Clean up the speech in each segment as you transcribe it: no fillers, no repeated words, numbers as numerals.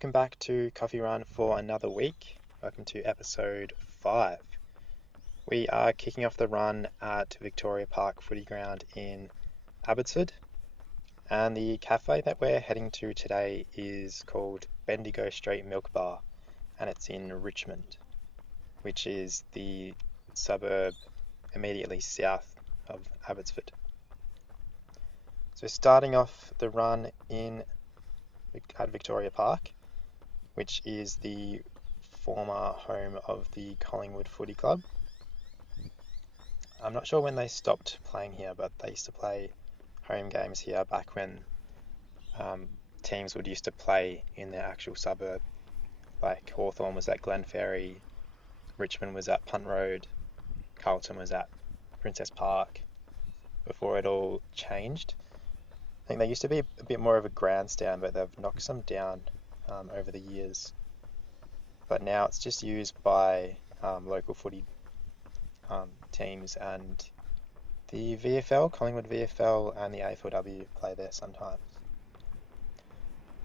welcome back to Coffee Run for another week. Welcome to episode 5. We are kicking off the run at Victoria Park Footy Ground in Abbotsford, and the cafe that we're heading to today is called Bendigo Street Milk Bar, and it's in Richmond, which is the suburb immediately south of Abbotsford. So starting off the run at Victoria Park, which is the former home of the Collingwood Footy Club. I'm not sure when they stopped playing here, but they used to play home games here back when teams would used to play in their actual suburb. Like Hawthorn was at Glenferrie, Richmond was at Punt Road, Carlton was at Princess Park, before it all changed. I think they used to be a bit more of a grandstand, but they've knocked some down over the years. But now it's just used by local footy teams, and the VFL, Collingwood VFL, and the AFLW play there sometimes.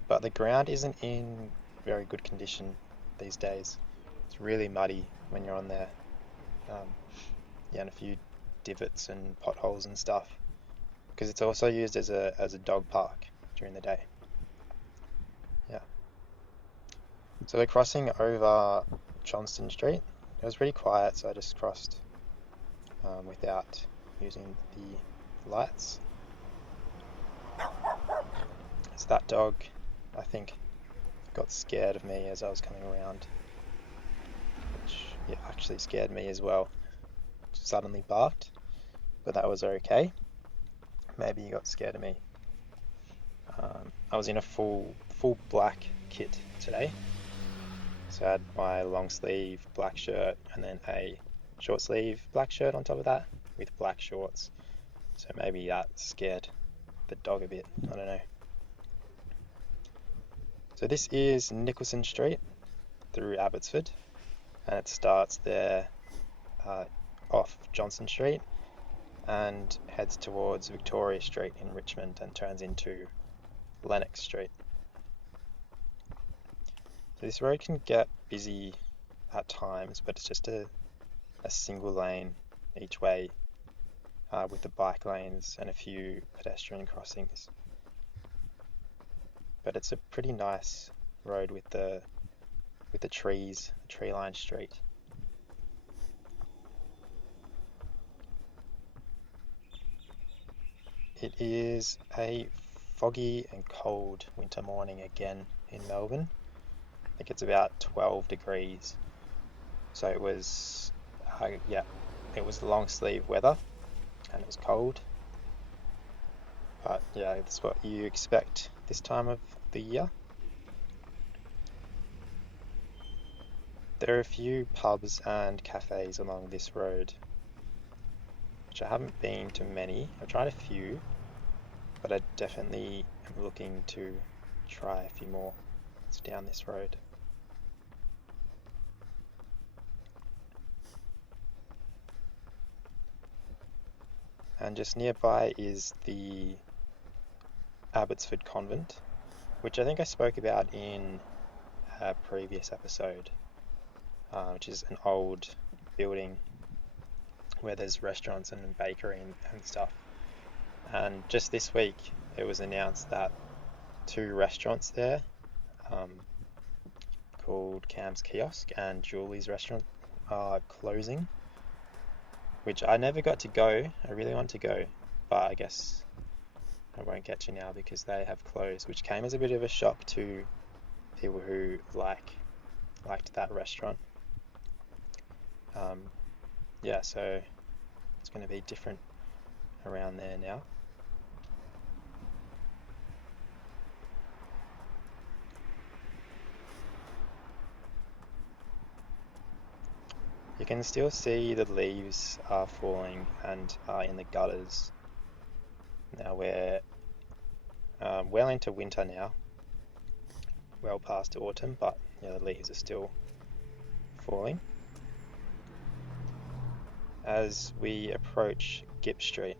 But the ground isn't in very good condition these days. It's really muddy when you're on there. And a few divots and potholes and stuff, because it's also used as a dog park during the day. Yeah. So we're crossing over Johnston Street. It was pretty quiet, so I just crossed without using the lights. So that dog, I think, got scared of me as I was coming around, which actually scared me as well. Suddenly barked, but that was okay. Maybe he got scared of me. I was in a full black kit today. So I had my long sleeve black shirt and then a short sleeve black shirt on top of that with black shorts. So maybe that scared the dog a bit. I don't know. So this is Nicholson Street through Abbotsford, and it starts there off Johnson Street and heads towards Victoria Street in Richmond and turns into Lennox Street. So this road can get busy at times, but it's just a single lane each way with the bike lanes and a few pedestrian crossings. But it's a pretty nice road with the trees, a tree-lined street. It is a foggy and cold winter morning again in Melbourne. I think it's about 12 degrees. So it was long sleeve weather and it was cold. But yeah, it's what you expect this time of the year. There are a few pubs and cafes along this road, which I haven't been to many. I've tried a few, but I definitely am looking to try a few more. It's down this road. And just nearby is the Abbotsford Convent, which I think I spoke about in a previous episode, which is an old building where there's restaurants and bakery and stuff. And just this week it was announced that 2 restaurants there, called Cam's Kiosk and Julie's Restaurant, are closing, which I never got to go. I really want to go, but I guess I won't get to now because they have closed, which came as a bit of a shock to people who liked that restaurant. So it's going to be different around there now. You can still see the leaves are falling and are in the gutters. Now we're well into winter now, well past autumn, but the leaves are still falling. As we approach Gip Street,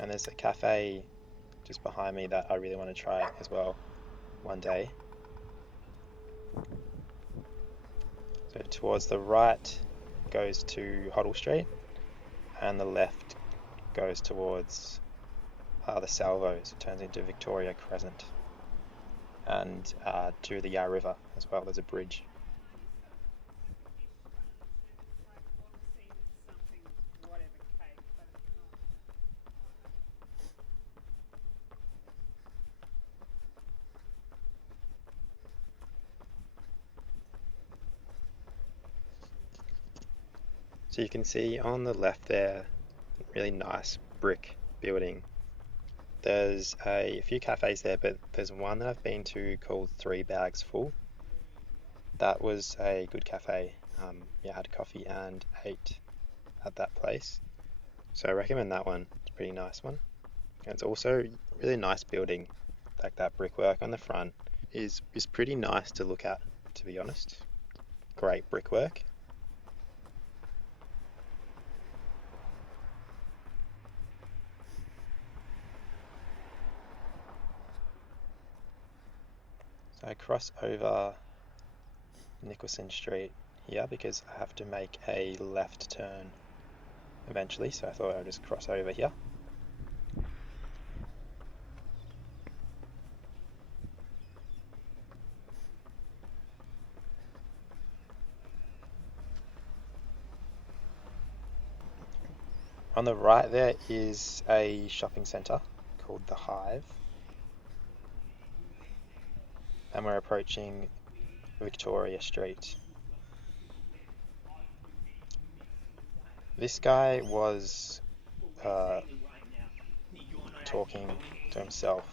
and there's a cafe just behind me that I really want to try as well one day. So towards the right goes to Hoddle Street, and the left goes towards the Salvos. It turns into Victoria Crescent, and to the Yarra River as well. There's a bridge. So you can see on the left there, really nice brick building. There's a few cafes there, but there's one that I've been to called Three Bags Full. That was a good cafe. Yeah, I had coffee and ate at that place. So I recommend that one. It's a pretty nice one. And it's also really nice building. Like that brickwork on the front is pretty nice to look at, to be honest. Great brickwork. So I cross over Nicholson Street here because I have to make a left turn eventually, so I thought I'd just cross over here. On the right there is a shopping centre called The Hive, and we're approaching Victoria Street. This guy was talking to himself,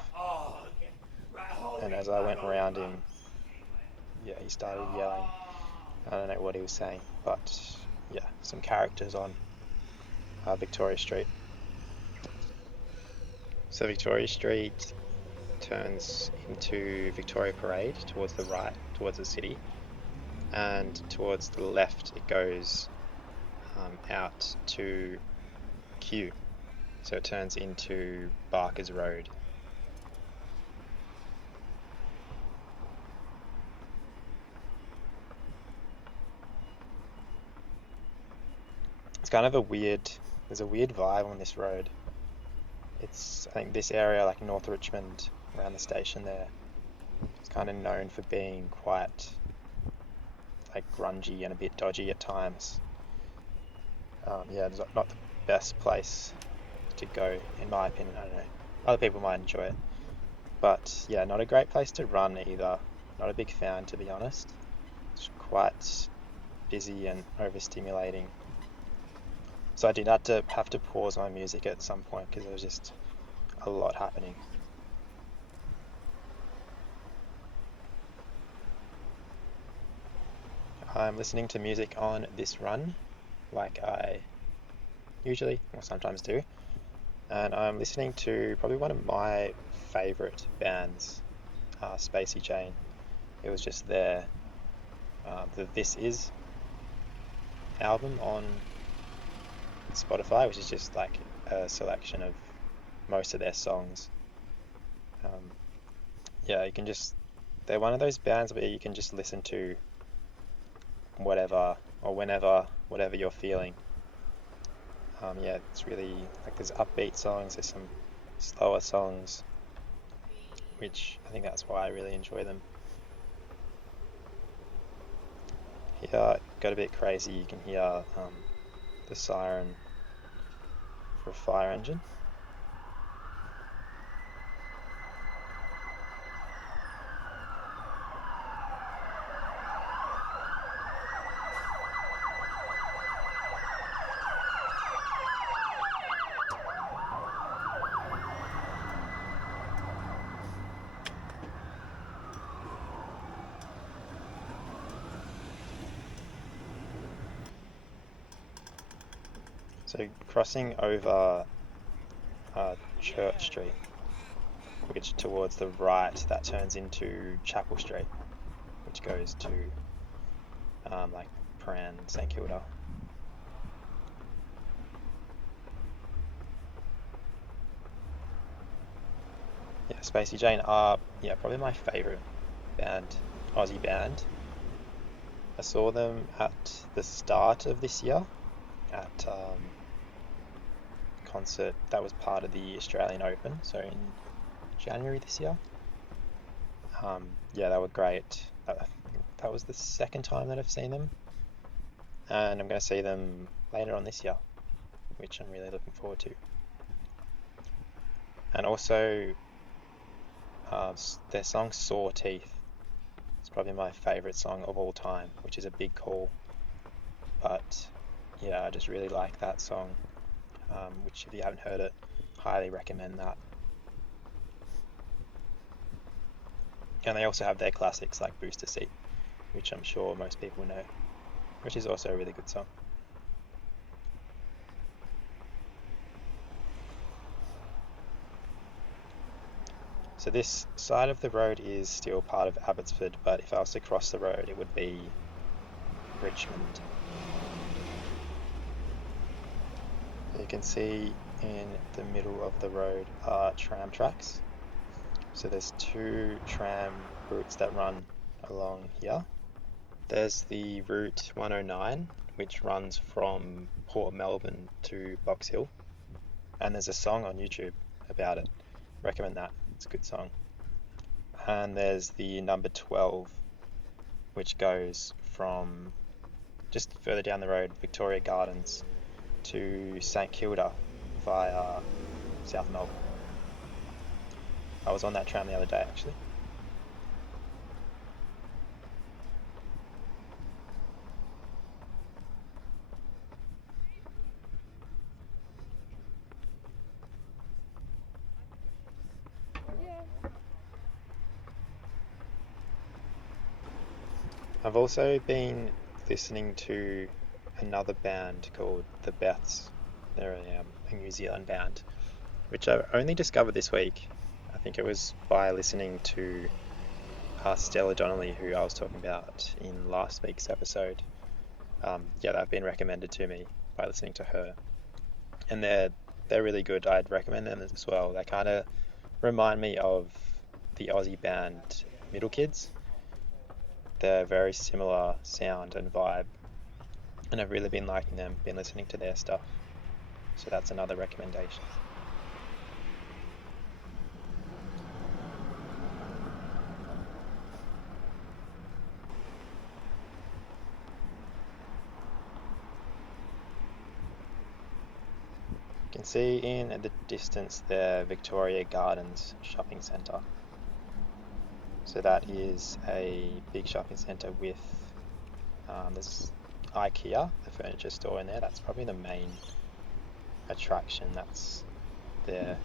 and as I went around him, yeah, he started yelling. I don't know what he was saying, but yeah, some characters on Victoria Street. So Victoria Street turns into Victoria Parade towards the right, towards the city, and towards the left it goes out to Kew. So it turns into Barker's Road. It's kind of there's a weird vibe on this road. I think this area, like North Richmond, around the station there, it's kind of known for being quite like grungy and a bit dodgy at times. Yeah, it's not the best place to go, in my opinion. I don't know. Other people might enjoy it. But yeah, not a great place to run either. Not a big fan, to be honest. It's quite busy and overstimulating. So I did have to pause my music at some point because there was just a lot happening. I'm listening to music on this run, like I usually or sometimes do, and I'm listening to probably one of my favourite bands, Spacey Jane. It was just the This Is album on Spotify, which is just like a selection of most of their songs. Yeah, they're one of those bands where you can just listen to whatever or whenever, whatever you're feeling. Yeah, it's really like there's upbeat songs, there's some slower songs, which I think that's why I really enjoy them. Here it got a bit crazy. You can hear the siren for a fire engine. So crossing over Church Street, which towards the right, that turns into Chapel Street, which goes to like Prahran, St Kilda. Yeah, Spacey Jane are probably my favourite band, Aussie band. I saw them at the start of this year at concert that was part of the Australian Open, so in January this year. Yeah, they were great. That was the second time that I've seen them, and I'm going to see them later on this year, which I'm really looking forward to. And also, their song Sore Teeth. It's probably my favourite song of all time, which is a big call. But yeah, I just really like that song, which if you haven't heard it, highly recommend that. And they also have their classics like Booster Seat, which I'm sure most people know, which is also a really good song. So this side of the road is still part of Abbotsford, but if I was to cross the road, it would be Richmond. You can see in the middle of the road are tram tracks. So there's two tram routes that run along here. There's the route 109, which runs from Port Melbourne to Box Hill, and there's a song on YouTube about it. Recommend that. It's a good song. And there's the number 12, which goes from just further down the road, Victoria Gardens, to St Kilda via South Melbourne. I was on that tram the other day actually. I've also been listening to another band called The Beths. They're a New Zealand band, which I only discovered this week. I think it was by listening to Stella Donnelly, who I was talking about in last week's episode. Yeah, they've been recommended to me by listening to her, and they're really good. I'd recommend them as well. They kind of remind me of the Aussie band Middle Kids. They're very similar sound and vibe, and I've really been liking them, been listening to their stuff. So that's another recommendation. You can see in the distance there Victoria Gardens shopping centre. So that is a big shopping centre with there's IKEA, the furniture store in there. That's probably the main attraction that's there.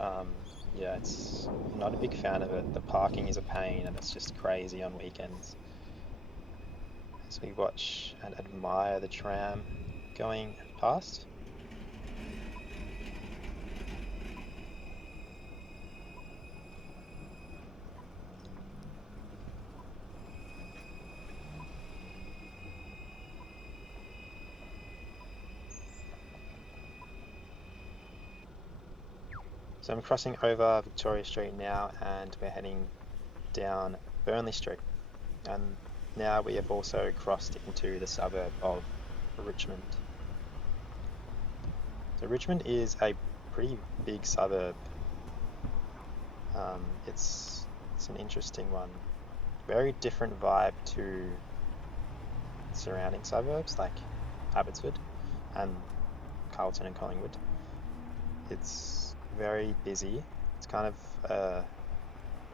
Yeah, it's I'm not a big fan of it. The parking is a pain and it's just crazy on weekends. As we watch and admire the tram going past. So I'm crossing over Victoria Street now and we're heading down Burnley Street. And now we have also crossed into the suburb of Richmond. So Richmond is a pretty big suburb. It's an interesting one. Very different vibe to surrounding suburbs like Abbotsford and Carlton and Collingwood. It's very busy. It's kind of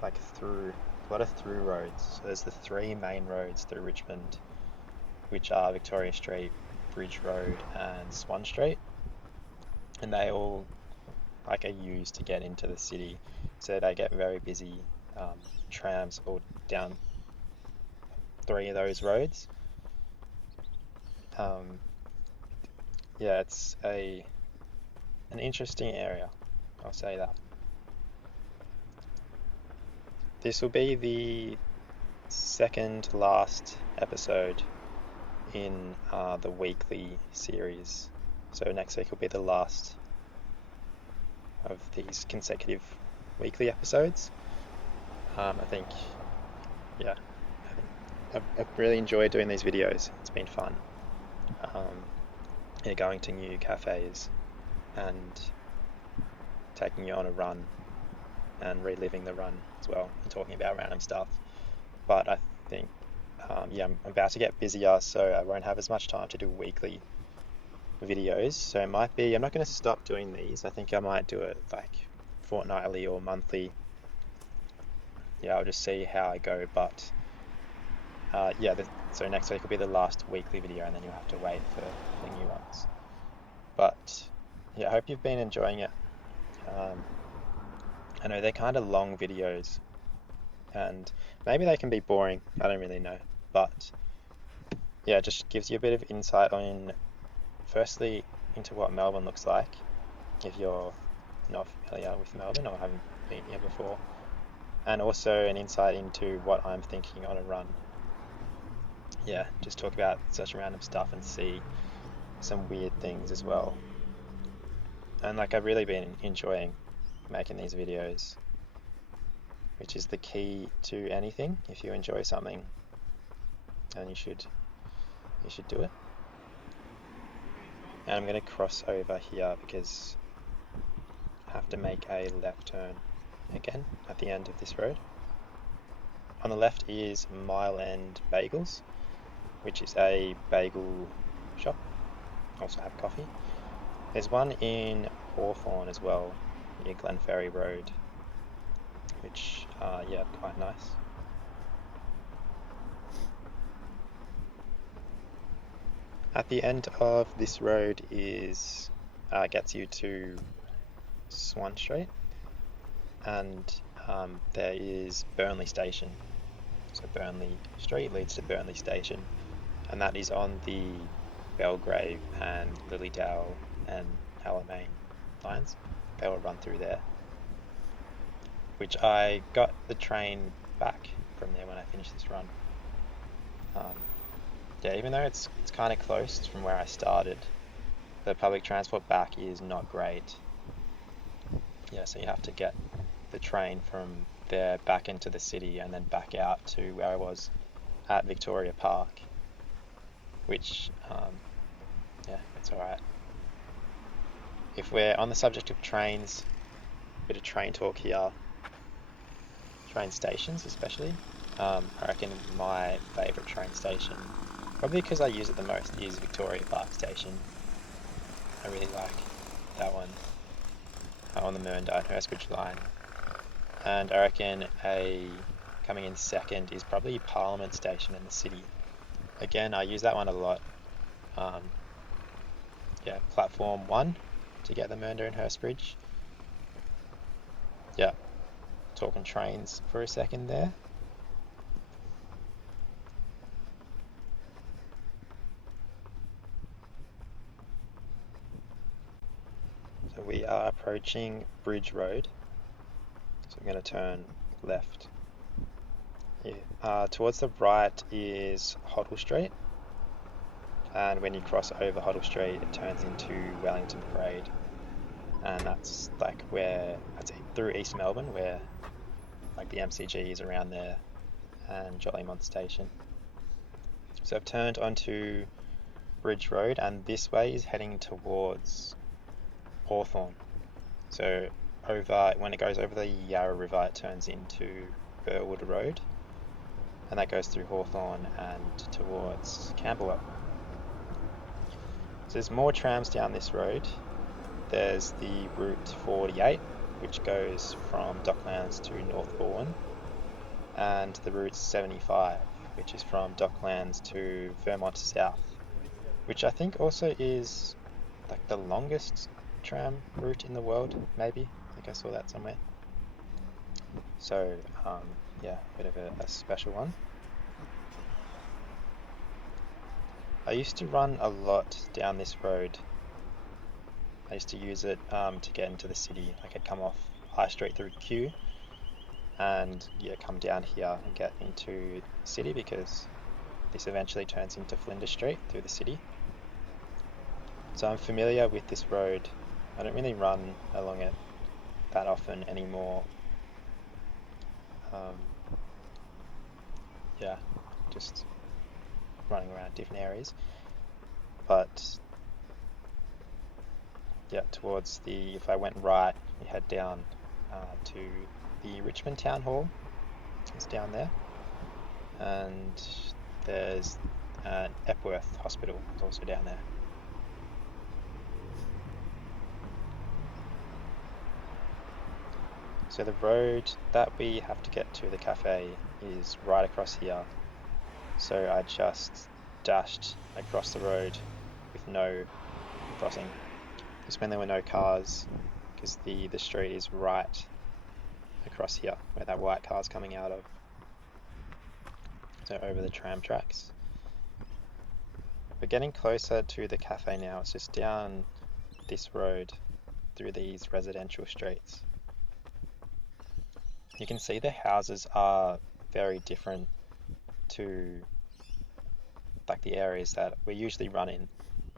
like through a lot of through roads. So there's the three main roads through Richmond, which are Victoria Street, Bridge Road, and Swan Street, and they all like are used to get into the city. So they get very busy. Trams all down three of those roads. Yeah, it's an interesting area. I'll say that. This will be the second last episode in the weekly series. So next week will be the last of these consecutive weekly episodes. I think, yeah, I've really enjoyed doing these videos. It's been fun. Yeah, going to new cafes and taking you on a run and reliving the run as well and talking about random stuff. But I think, yeah, I'm about to get busier, so I won't have as much time to do weekly videos. So it might be, I'm not going to stop doing these. I think I might do it like fortnightly or monthly. Yeah, I'll just see how I go. But yeah, so next week will be the last weekly video, and then you'll have to wait for the new ones. But yeah, I hope you've been enjoying it. I know they're kind of long videos, and maybe they can be boring. I don't really know, but yeah, it just gives you a bit of insight on, firstly, into what Melbourne looks like if you're not familiar with Melbourne or haven't been here before, and also an insight into what I'm thinking on a run. Yeah, just talk about such random stuff and see some weird things as well. And like, I've really been enjoying making these videos, which is the key to anything. If you enjoy something, then you should do it. And I'm going to cross over here because I have to make a left turn again at the end of this road. On the left is Mile End Bagels, which is a bagel shop. Also have coffee. There's one in Hawthorne as well, near Glenferrie Road, which, yeah, quite nice. At the end of this road is gets you to Swan Street, and there is Burnley Station. So Burnley Street leads to Burnley Station, and that is on the Belgrave and Lilydale and Alamein lines. They will run through there, which I got the train back from there when I finished this run. Yeah, even though it's kind of close from where I started, the public transport back is not great. Yeah, so you have to get the train from there back into the city and then back out to where I was at Victoria Park, which, yeah, it's alright. If we're on the subject of trains, a bit of train talk here, train stations especially. I reckon my favourite train station, probably because I use it the most, is Victoria Park Station. I really like that one, on the Mernda and Hurstbridge line. And I reckon coming in second is probably Parliament Station in the city. Again, I use that one a lot. Yeah, platform 1 to get the Mernda and Hurstbridge. Yeah, talking trains for a second there. So we are approaching Bridge Road. So I'm going to turn left. Yeah. Towards the right is Hoddle Street. And when you cross over Hoddle Street, it turns into Wellington Parade. And that's like where, that's through East Melbourne, where like the MCG is around there, and Jollymont Station. So I've turned onto Bridge Road, and this way is heading towards Hawthorne. So when it goes over the Yarra River, it turns into Burwood Road, and that goes through Hawthorne and towards Camberwell. So there's more trams down this road. There's the Route 48, which goes from Docklands to North Balwyn, and the Route 75, which is from Docklands to Vermont South, which I think also is like the longest tram route in the world, maybe. I think I saw that somewhere. So, yeah, a bit of a special one. I used to run a lot down this road. I used to use it to get into the city. Like, I'd come off High Street through Kew and yeah, come down here and get into the city, because this eventually turns into Flinders Street through the city. So I'm familiar with this road. I don't really run along it that often anymore. Um, yeah, just running around different areas. But yeah, if I went right, you head down to the Richmond Town Hall. It's down there. And there's Epworth Hospital is also down there. So the road that we have to get to the cafe is right across here. So I just dashed across the road with no crossing. Just when there were no cars, because the street is right across here where that white car's coming out of. So over the tram tracks. We're getting closer to the cafe now. It's just down this road through these residential streets. You can see the houses are very different to like the areas that we usually run in,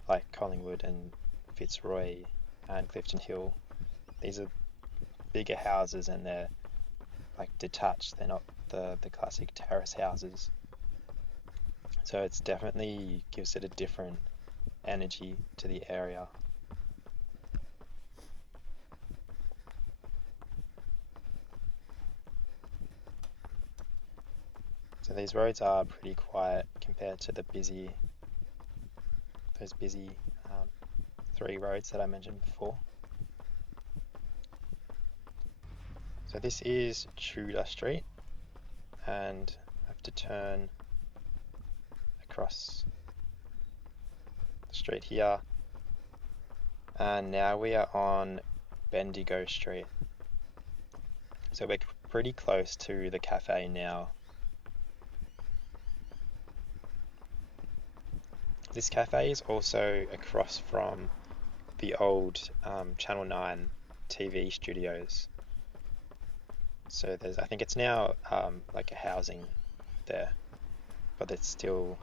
like Collingwood and Fitzroy and Clifton Hill. These are bigger houses and they're like detached. They're not the classic terrace houses. So it's definitely gives it a different energy to the area. So these roads are pretty quiet compared to those busy 3 roads that I mentioned before. So this is Tudor Street, and I have to turn across the street here. And now we are on Bendigo Street. So we're pretty close to the cafe now. This cafe is also across from the old Channel 9 TV studios. So I think it's now like a housing there, but it's still,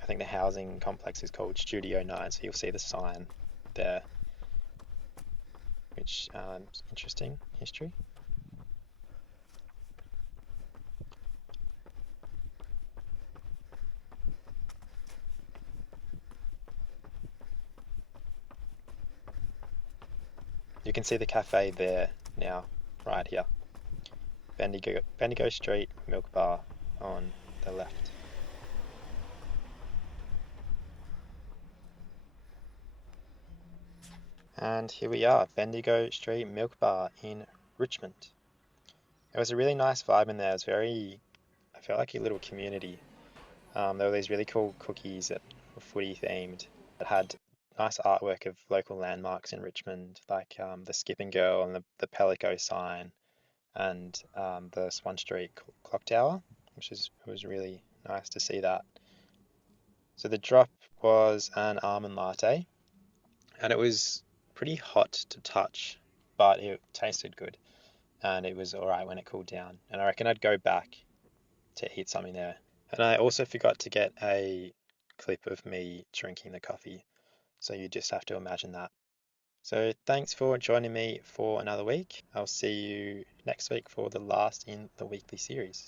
I think the housing complex is called Studio 9, so you'll see the sign there, which is interesting history. You can see the cafe there now, right here. Bendigo Street Milk Bar on the left. And here we are, Bendigo Street Milk Bar in Richmond. It was a really nice vibe in there. It was I felt like a little community. There were these really cool cookies that were footy themed that had nice artwork of local landmarks in Richmond, like the Skipping Girl and the Pelico sign and the Swan Street clock tower, it was really nice to see that. So the drop was an almond latte, and it was pretty hot to touch, but it tasted good, and it was all right when it cooled down. And I reckon I'd go back to eat something there. And I also forgot to get a clip of me drinking the coffee, so you just have to imagine that. So thanks for joining me for another week. I'll see you next week for the last in the weekly series.